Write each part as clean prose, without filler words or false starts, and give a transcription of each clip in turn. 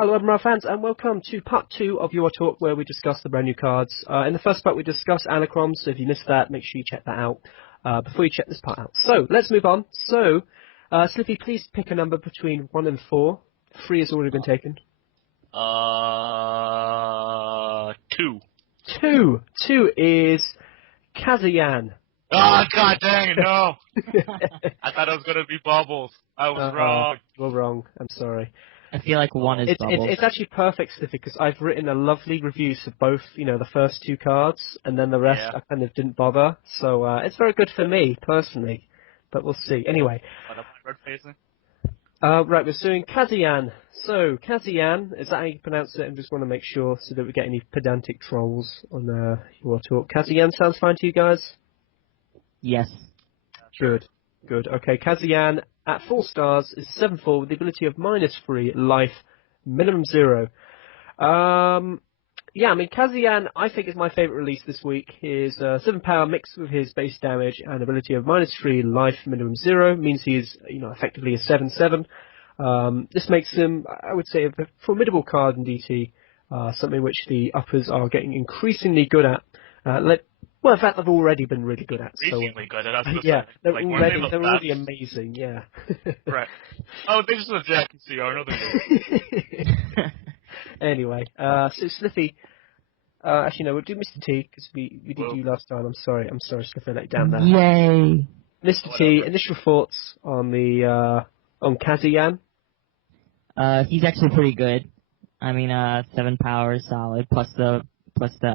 Hello, Admiral fans, and welcome to part 2 of your talk, where we discuss the brand new cards. In the first part, we discussed Anachrons, so if you missed that, make sure you check that out before you check this part out. So, let's move on. So, Slippy, please pick a number between 1 and 4. 3 has already been taken. 2. 2 is Kazayan. Oh, god dang it, no! I thought it was going to be Bubbles. I was wrong. You're wrong. I'm sorry. I feel like 1 is Bubbles. It's actually perfect, Slippy, because I've written a lovely review for both, the first 2 cards, and then the rest I kind of didn't bother. So it's very good for me, personally. But we'll see. Anyway. Right, we're doing Kazayan. So, Kazayan, is that how you pronounce it? I just want to make sure so that we get any pedantic trolls on your talk. Kazayan sounds fine to you guys? Yes. Good. Okay, Kazayan at 4 stars is 7/4 with the ability of -3 life, minimum 0. Kazayan I think is my favourite release this week. His 7 power mixed with his base damage and ability of -3 life, minimum 0 means he's effectively a 7/7. This makes him, I would say, a formidable card in DT, something which the uppers are getting increasingly good at. Well, in fact, they've already been really good at. Increasingly good at. They're already amazing. Yeah. Right. Oh, they just a Jackie CR. No, they Anyway, so Sliffy. Actually, no, we'll do Mr. T because we did you last time. I'm sorry, Sliffy, I let you down there. Yay! Mr. T, initial thoughts on the on Kazayan? He's actually pretty good. I mean, 7 power is solid. Plus the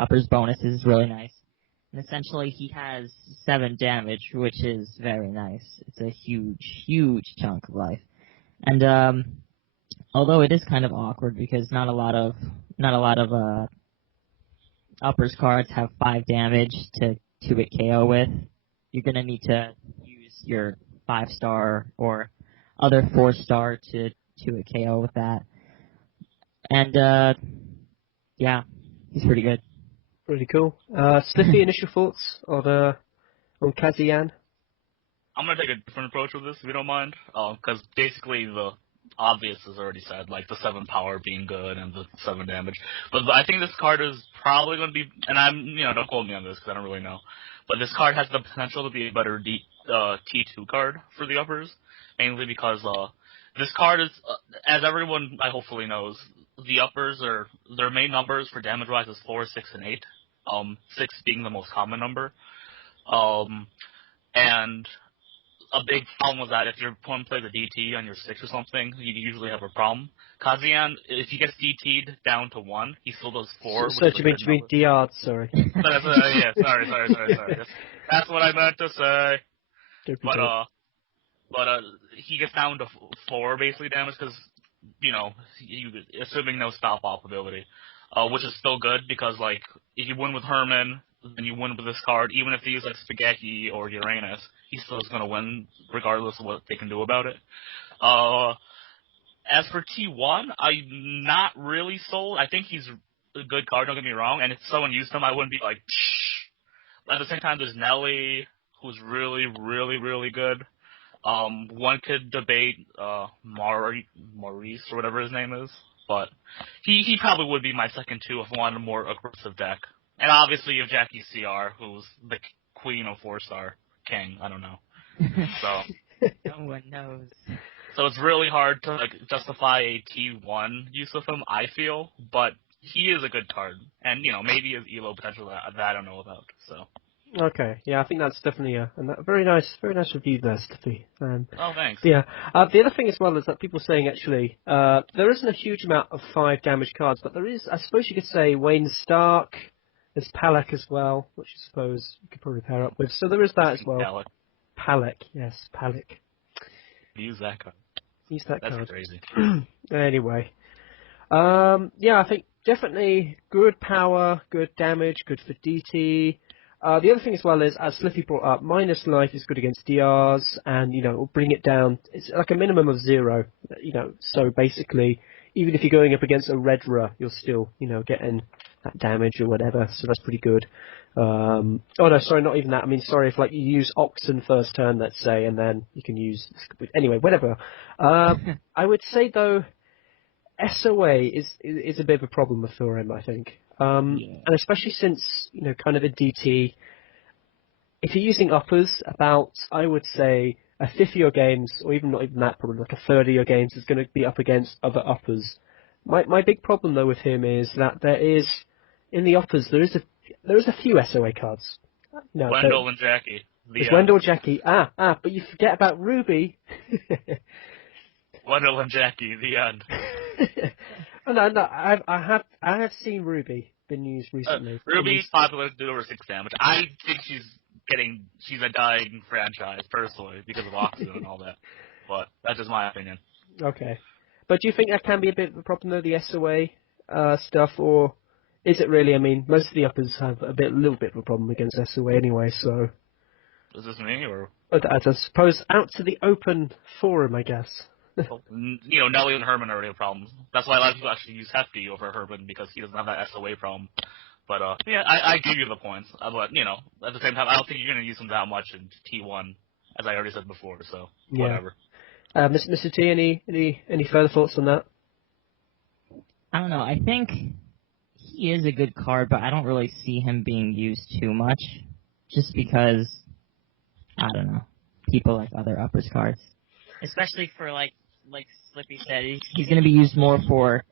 uppers bonus is really nice. And essentially, he has 7 damage, which is very nice. It's a huge chunk of life. And although it is kind of awkward because not a lot of uppers cards have 5 damage to hit KO with, you're gonna need to use your 5-star or other 4-star to hit KO with that. And yeah, he's pretty good. Really cool. Sliffy, initial thoughts on Kazayan? I'm going to take a different approach with this, if you don't mind. Because basically the obvious is already said, like the 7 power being good and the 7 damage. But I think this card is probably going to be, and don't quote me on this because I don't really know. But this card has the potential to be a better T2 card for the uppers. Mainly because this card is, as everyone I hopefully knows, the uppers their main numbers for damage-wise is 4, 6, and 8. 6 being the most common number. And a big problem was that if your opponent plays a DT on your 6 or something, you usually have a problem. Kazayan, if he gets DT'd down to 1, he still does 4. So you mean DR, sorry. Yeah, sorry. That's what I meant to say. But he gets down to 4 basically damage because, assuming no stop-off ability, which is still good because, like, if you win with Herman, then you win with this card, even if they use, like, Spaghetti or Uranus, he still is going to win regardless of what they can do about it. As for T1, I'm not really sold. I think he's a good card, don't get me wrong, and if someone used him, I wouldn't be like, shh. At the same time, there's Nelly, who's really, really, really good. One could debate Maurice or whatever his name is, but he probably would be my second 2 if I wanted a more aggressive deck. And obviously you have Jackie CR, who's the queen of 4-star king. I don't know. So no one knows. So it's really hard to justify a T1 use of him, I feel, but he is a good card, and maybe his elo potential that I don't know about. So. Okay, yeah, I think that's definitely a very nice review there, Stiffy. Oh, thanks. Yeah, the other thing as well is that people saying actually there isn't a huge amount of 5 damage cards, but there is, I suppose you could say, Wayne Stark, there's Palak as well, which I suppose you could probably pair up with. So there is that as well. Palak, yes, Palak. Use that card. Use that card. That's crazy. Anyway, I think definitely good power, good damage, good for DT. The other thing as well is, as Sliffy brought up, minus life is good against DRs, and, it'll bring it down. It's like a minimum of 0, so basically, even if you're going up against a Redra, you're still, getting that damage or whatever, so that's pretty good. Oh no, sorry, not even that. I mean, sorry, if, you use Oxen first turn, let's say, and then you can use... Anyway, whatever. I would say, though, SOA is a bit of a problem with Thorim, I think. And especially since, kind of in DT, if you're using uppers, about, I would say, a fifth of your games, or even not even that, probably like a third of your games is going to be up against other uppers. My big problem, though, with him is that in the uppers, there is a few SOA cards. Wendell and Jackie. There's Wendell and Jackie. But you forget about Ruby. Wendell and Jackie, the end. No, I have seen Ruby been used recently. Ruby's popular to do over 6 damage. I think she's a dying franchise, personally, because of Oxygen and all that. But that's just my opinion. Okay. But do you think that can be a bit of a problem, though, the SOA stuff, or is it really? I mean, most of the uppers have a little bit of a problem against SOA anyway, so... Is this me, or...? I suppose out to the open forum, I guess. Well, Nelly and Herman already have problems. That's why a lot of people actually use Hefty over Herman, because he doesn't have that SOA problem. But, yeah, I give you the points. But, at the same time, I don't think you're going to use him that much in T1, as I already said before, so whatever. Mr. T, any further thoughts on that? I don't know. I think he is a good card, but I don't really see him being used too much, just because, I don't know, people like other uppers cards. Especially for, like Slippy said, he's going to be used more for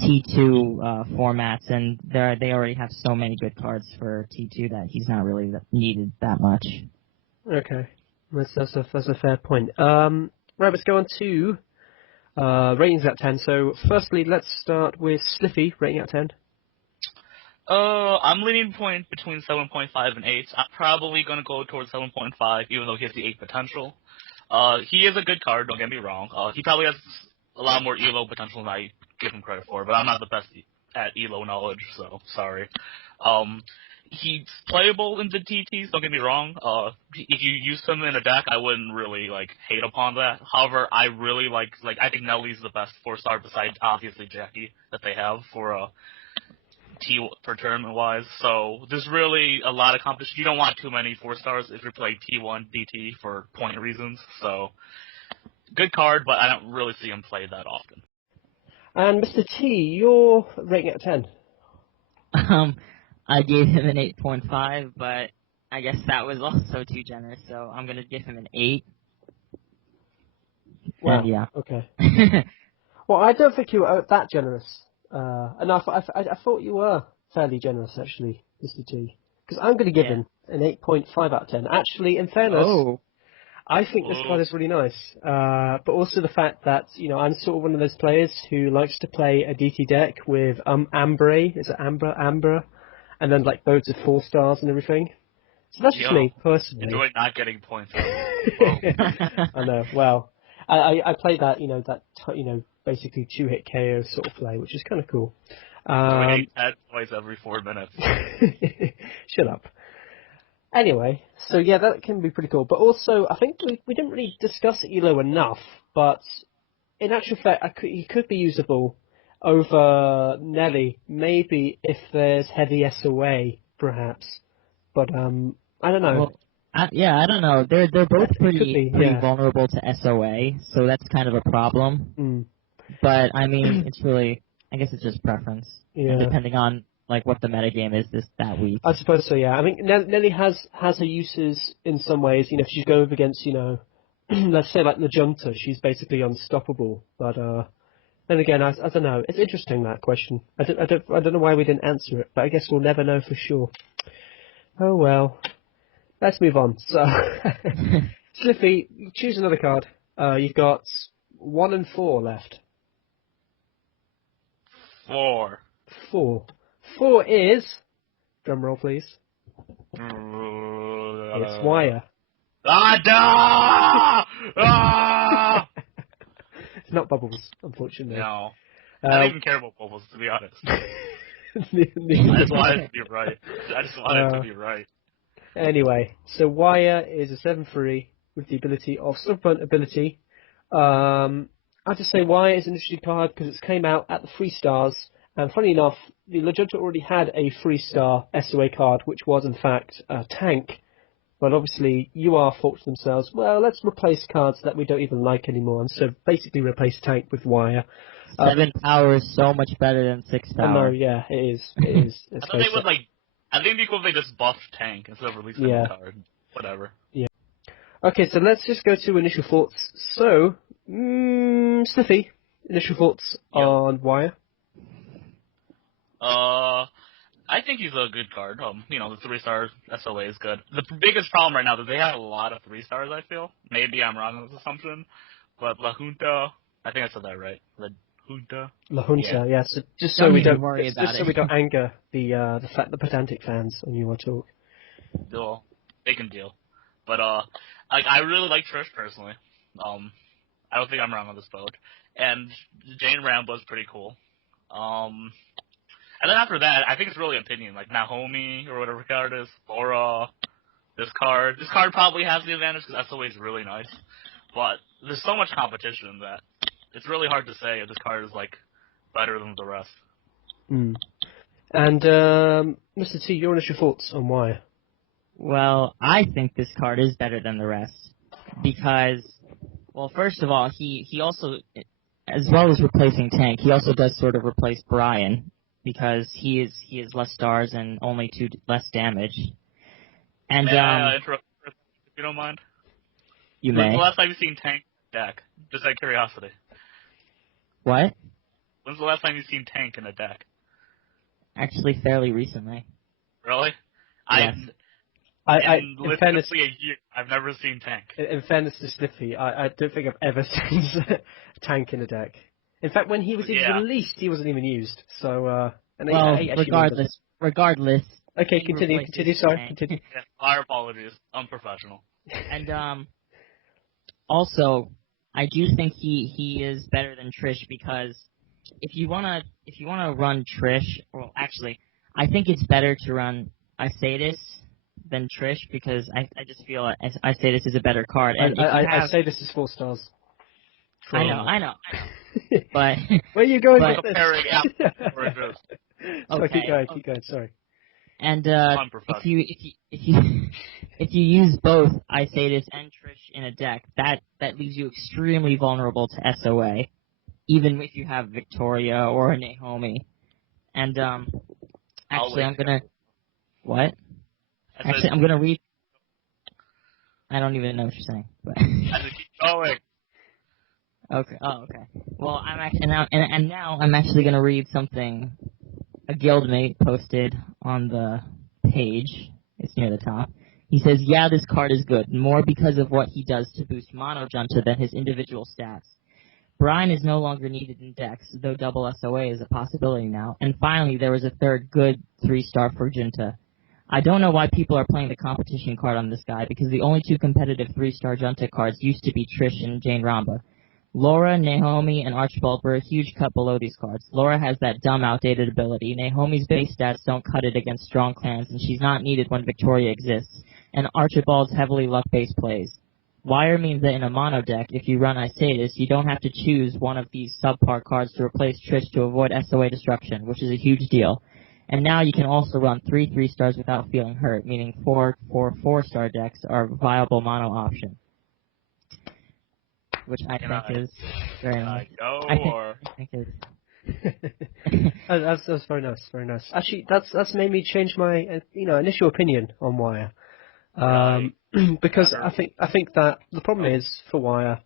T2 formats, and they already have so many good cards for T2 that he's not really needed that much. Okay, that's a fair point. Right, let's go on to ratings out of 10. So, firstly, let's start with Slippy, rating out of 10. I'm leaning point between 7.5 and 8. I'm probably going to go towards 7.5, even though he has the 8 potential. He is a good card, don't get me wrong. He probably has a lot more ELO potential than I give him credit for, but I'm not the best at ELO knowledge, so sorry. He's playable in the TTs, don't get me wrong. If you use him in a deck, I wouldn't really, hate upon that. However, I really I think Nelly's the best 4-star besides, obviously, Jackie, that they have for tournament-wise. So there's really a lot of competition. You don't want too many 4-stars if you're playing T1 DT for point reasons. So good card, but I don't really see him play that often. And Mr. T, your rating out of 10? I gave him an 8.5, but I guess that was also too generous, so I'm going to give him an 8. Wow. And yeah. Okay. Well, I don't think you were that generous. And I thought you were fairly generous, actually, Mr. T. Because I'm going to give him an 8.5 out of 10. Actually, in fairness, I think this card is really nice. But also the fact that, I'm sort of one of those players who likes to play a DT deck with Amber, is it Amber? And then, loads of 4-stars and everything. So that's just me, personally. Enjoy not getting points. I know, well, I play that, basically 2-hit KO sort of play, which is kind of cool. Doing 8 points every 4 minutes. Shut up. Anyway, so yeah, that can be pretty cool. But also, I think we didn't really discuss ELO enough, but in actual fact, he could be usable over Nelly, maybe if there's heavy SOA, perhaps. But, I don't know. Well, I don't know. They're both pretty vulnerable to SOA, so that's kind of a problem. Mm. But, I mean, it's really, I guess it's just preference. Yeah. And depending on, what the metagame is that week. I suppose so, yeah. I mean, Nelly has her uses in some ways. If she's going up against, let's say like Najunta, she's basically unstoppable. But, then again, I don't know. It's interesting, that question. I don't know why we didn't answer it, but I guess we'll never know for sure. Oh well. Let's move on. So, Slippy, choose another card. You've got 1 and 4 left. 4. 4 is, drum roll please. It's Wyre. It's not Bubbles, unfortunately. No. I don't even care about Bubbles, to be honest. I just want it to be right. Anyway, so Wyre is a 7/3 with the ability of Slugbunt ability. I have to say Wyre is an interesting card because it came out at the 3 stars, and funny enough, the Legenda already had a 3-star SOA card, which was in fact a Tank. But obviously, UR thought to themselves, well, let's replace cards that we don't even like anymore, and so basically replace Tank with Wyre. 7 power is so much better than 6 I know, power. yeah, it is. It is. I Let's thought they face would it. like. I think it'd be cool if they just buffed tank instead of releasing Yeah. a card. Whatever. Yeah. Okay, so let's just go to initial thoughts. So, Sniffy, initial thoughts Yo. on Wyre? I think he's a good card. The 3-star SOA is good. The biggest problem right now is that they have a lot of 3-stars, I feel. Maybe I'm wrong on this assumption. But La Junta, I think I said that right. La Junta? La Junta, yeah. So just so Don't we even don't worry just, about just so it. we don't anger the pedantic fans on your talk. Well, they can deal. But, I really like Trish personally. I don't think I'm wrong on this boat. And Jane Rambo's pretty cool. And then after that, I think it's really opinion. Like Naomi or whatever card is, Laura, this card. This card probably has the advantage because SOA is really nice. But there's so much competition that it's really hard to say if this card is like better than the rest. Mm. And Mr. T, your initial thoughts on Wyre? Well, I think this card is better than the rest because, well, first of all, he also, as well as replacing Tank, he also does sort of replace Brian because he is less stars and only 2 less damage. And May I interrupt if you don't mind? You When's may. the last time you've seen Tank in a deck? Just out of curiosity. What? When's the last time you've seen Tank in a deck? Actually, fairly recently. Really? Yes. In in fairness, literally a year, I've never seen Tank. in fairness to Sniffy, I don't think I've ever seen Tank in a deck. In fact, when he was released, he wasn't even used. So, well, regardless. Okay, he continue. replaces Sorry, Tank. continue. Yeah, our apologies. Unprofessional. And also, I do think he is better than Trish because if you wanna run Trish, well, actually, I think it's better to run Isadis than Trish because I just feel Isadis is a better card. And I say this is 4 stars. I know. But where are you going but, with this? Comparing apples to oranges. Sorry, keep going. Sorry. And if you use both Isadis and Trish in a deck, that leaves you extremely vulnerable to SOA, even if you have Victoria or a Naomi. And actually, I'm gonna what? Actually, I'm gonna read. I don't even know what you're saying. But I just keep going. okay. Oh, okay. Well, I'm actually now I'm actually gonna read something a guildmate posted on the page. It's near the top. He says, "Yeah, this card is good, more because of what he does to boost Mono Junta than his individual stats. Brian is no longer needed in decks, though double SOA is a possibility now. And finally, there was a third good 3-star for Junta. I don't know why people are playing the competition card on this guy, because the only 2 competitive 3-star Junta cards used to be Trish and Jane Ramba. Laura, Naomi, and Archibald were a huge cut below these cards. Laura has that dumb, outdated ability. Naomi's base stats don't cut it against strong clans, and she's not needed when Victoria exists. And Archibald's heavily luck-based plays. Wyre means that in a mono deck, if you run Isadis, you don't have to choose one of these subpar cards to replace Trish to avoid SOA destruction, which is a huge deal. And now you can also run 3 3-stars without feeling hurt, meaning 4 4-star decks are a viable mono option." Which I think is very nice. I think is... That's very nice, very nice. Actually, that's made me change my initial opinion on Wyre. Because I think that the problem is for Wyre,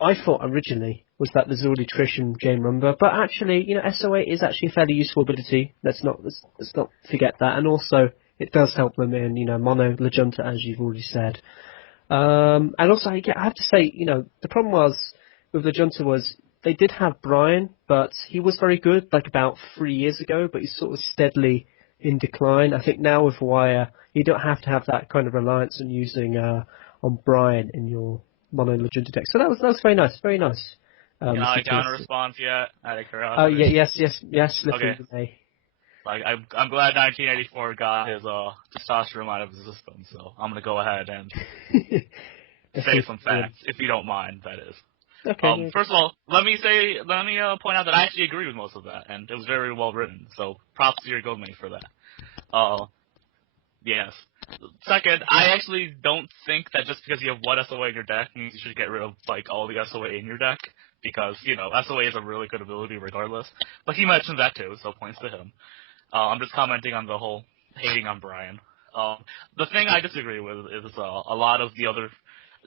I thought originally was that there's already Trish and Jane Rumba, but actually, SOA is actually a fairly useful ability. Let's not forget that, and also it does help them in mono La Junta, as you've already said. And also, I have to say, the problem was with La Junta was they did have Brian, but he was very good like about 3 years ago, but he's sort of steadily in decline. I think now with Wyre, you don't have to have that kind of reliance on using on Brian in your mono La Junta deck. So that was very nice, very nice. Can I counter response yet? Out of Oh curiosity. yes, Okay. Like I'm glad 1984 got his testosterone out of his system, so I'm gonna go ahead and say some facts, if you don't mind. That is. Okay. First of all, let me point out that I actually agree with most of that, and it was very well written. So props to your guildmate for that. Yes. Second, I actually don't think that just because you have one SOA in your deck means you should get rid of like all the SOA in your deck. because, SOA is a really good ability regardless. But he mentioned that too, so points to him. I'm just commenting on the whole hating on Brian. The thing I disagree with is a lot of the other...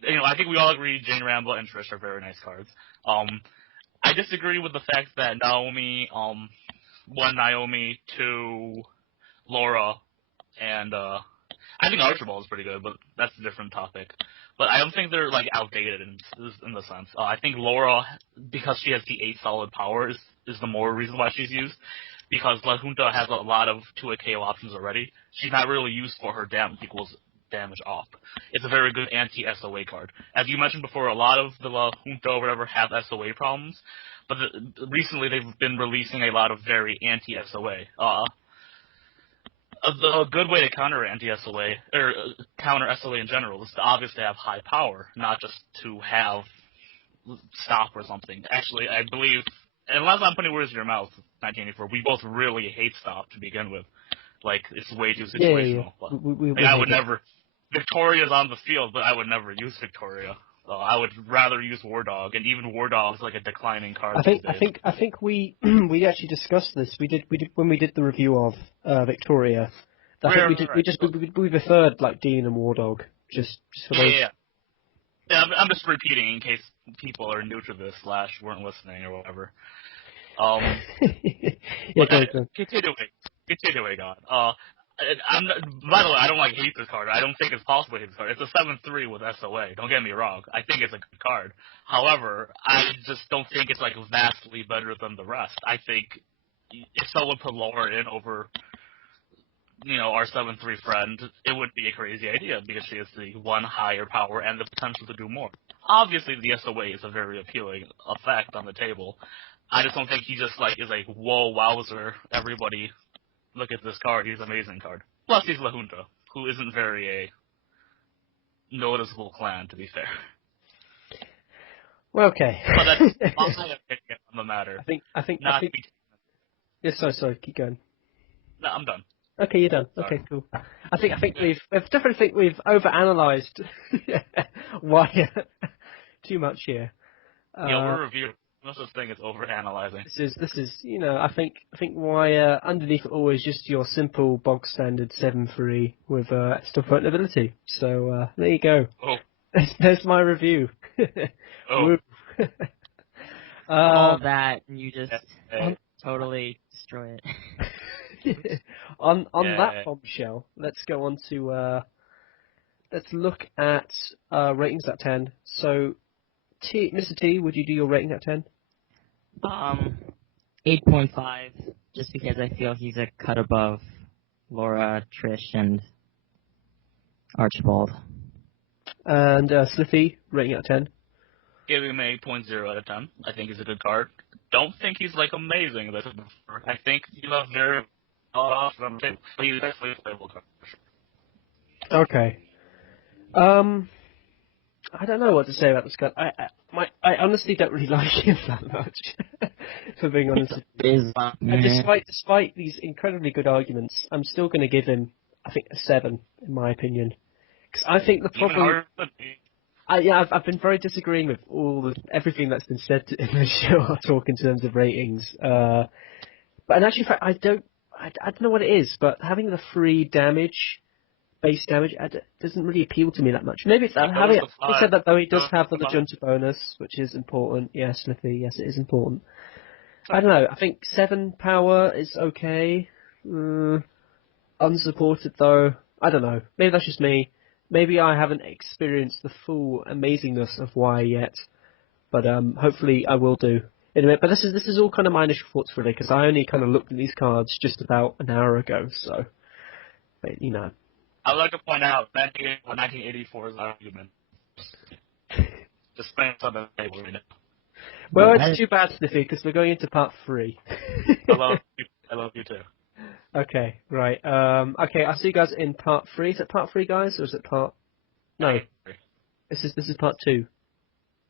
I think we all agree Jane Rambo and Trish are very nice cards. I disagree with the fact that Naomi, 1 Naomi, 2 Laura, and I think Archibald is pretty good, but that's a different topic. But I don't think they're outdated in the sense. I think Laura, because she has the 8 solid power, is the more reason why she's used. Because La Junta has a lot of 2-hit KO options already. She's not really used for her damage equals damage off. It's a very good anti-SOA card. As you mentioned before, a lot of the La Junta or whatever have SOA problems, but recently they've been releasing a lot of very anti-SOA. A good way to counter anti-SOA, or counter SOA in general, is to obviously have high power, not just to have stop or something. Actually, I believe, unless I'm putting words in your mouth, 1984, we both really hate stop to begin with. It's way too situational. Yeah. I would never... Victoria's on the field, but I would never use Victoria. I would rather use War Dog, and even War Dog is a declining card. I think we we actually discussed this. We did when we did the review of Victoria. We preferred Dean and War Dog just for those. Yeah, I'm just repeating in case people are new to this / weren't listening or whatever. Continuing on. By the way, I don't hate this card. I don't think it's possible to hate this card. It's a 7/3 with SOA. Don't get me wrong. I think it's a good card. However, I just don't think it's vastly better than the rest. I think if someone put Laura in over, our 7/3 friend, it would be a crazy idea because she has the 1 higher power and the potential to do more. Obviously, the SOA is a very appealing effect on the table. I just don't think he just is whoa wowzer, everybody. Look at this card. He's an amazing card. Plus, he's La Junta, who isn't very a noticeable clan, to be fair. Well, okay. But that's my opinion on the matter. I think. Yes, sorry. Keep going. No, I'm done. Okay, you're done. Sorry. Okay, cool. I think we've overanalyzed why too much here. We're reviewing. No such thing as overanalyzing. This is I think why underneath it all is just your simple bog standard 7/3 with extra point ability. So there you go. Oh. There's my review. Oh. All that and you just totally destroy it. on that bombshell, let's go on to let's look at ratings at 10. So Mr. T, would you do your rating at 10? 8.5, just because I feel he's a cut above Laura, Trish, and Archibald. And Sliffy, rating at 10? Give him a 8.0 out of 10. I think he's a good card. Don't think he's like amazing. I think you have very awesome, but he's definitely a playable card. Okay. I don't know what to say about this card. I honestly don't really like him that much, for being honest. And despite these incredibly good arguments, I'm still going to give him, I think, a 7, in my opinion. Because I think the problem... I've been very disagreeing with everything that's been said in the show talk in terms of ratings. But in actual fact, I don't know what it is, but having the free base damage doesn't really appeal to me that much. Maybe it's having said that though, he does have the Junta bonus, which is important. Yes, Sliffy, yes, it is important. I don't know. I think 7 power is okay. Unsupported though, I don't know. Maybe that's just me. Maybe I haven't experienced the full amazingness of Wyre yet, but hopefully I will do in a minute. But this is all kind of my initial thoughts really, because I only kind of looked at these cards just about an hour ago. So, but, I'd like to point out 1984's argument. Just playing on the table right now. Well, it's too bad, Sniffy, because we're going into part 3. I love you too. Okay, right. Okay, I'll see you guys in part 3. Is it part 3, guys, or is it part... No. This is part 2.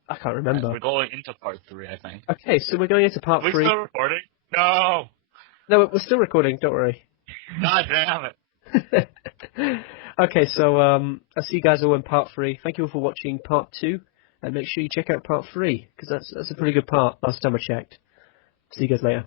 I can't remember. We're going into part 3, I think. Okay, so we're going into part 3. We're still recording? No! No, we're still recording, don't worry. God damn it. Okay, so I'll see you guys all in part 3. Thank you all for watching part 2. and make sure you check out part 3, because that's a pretty good part last time I checked. See you guys later.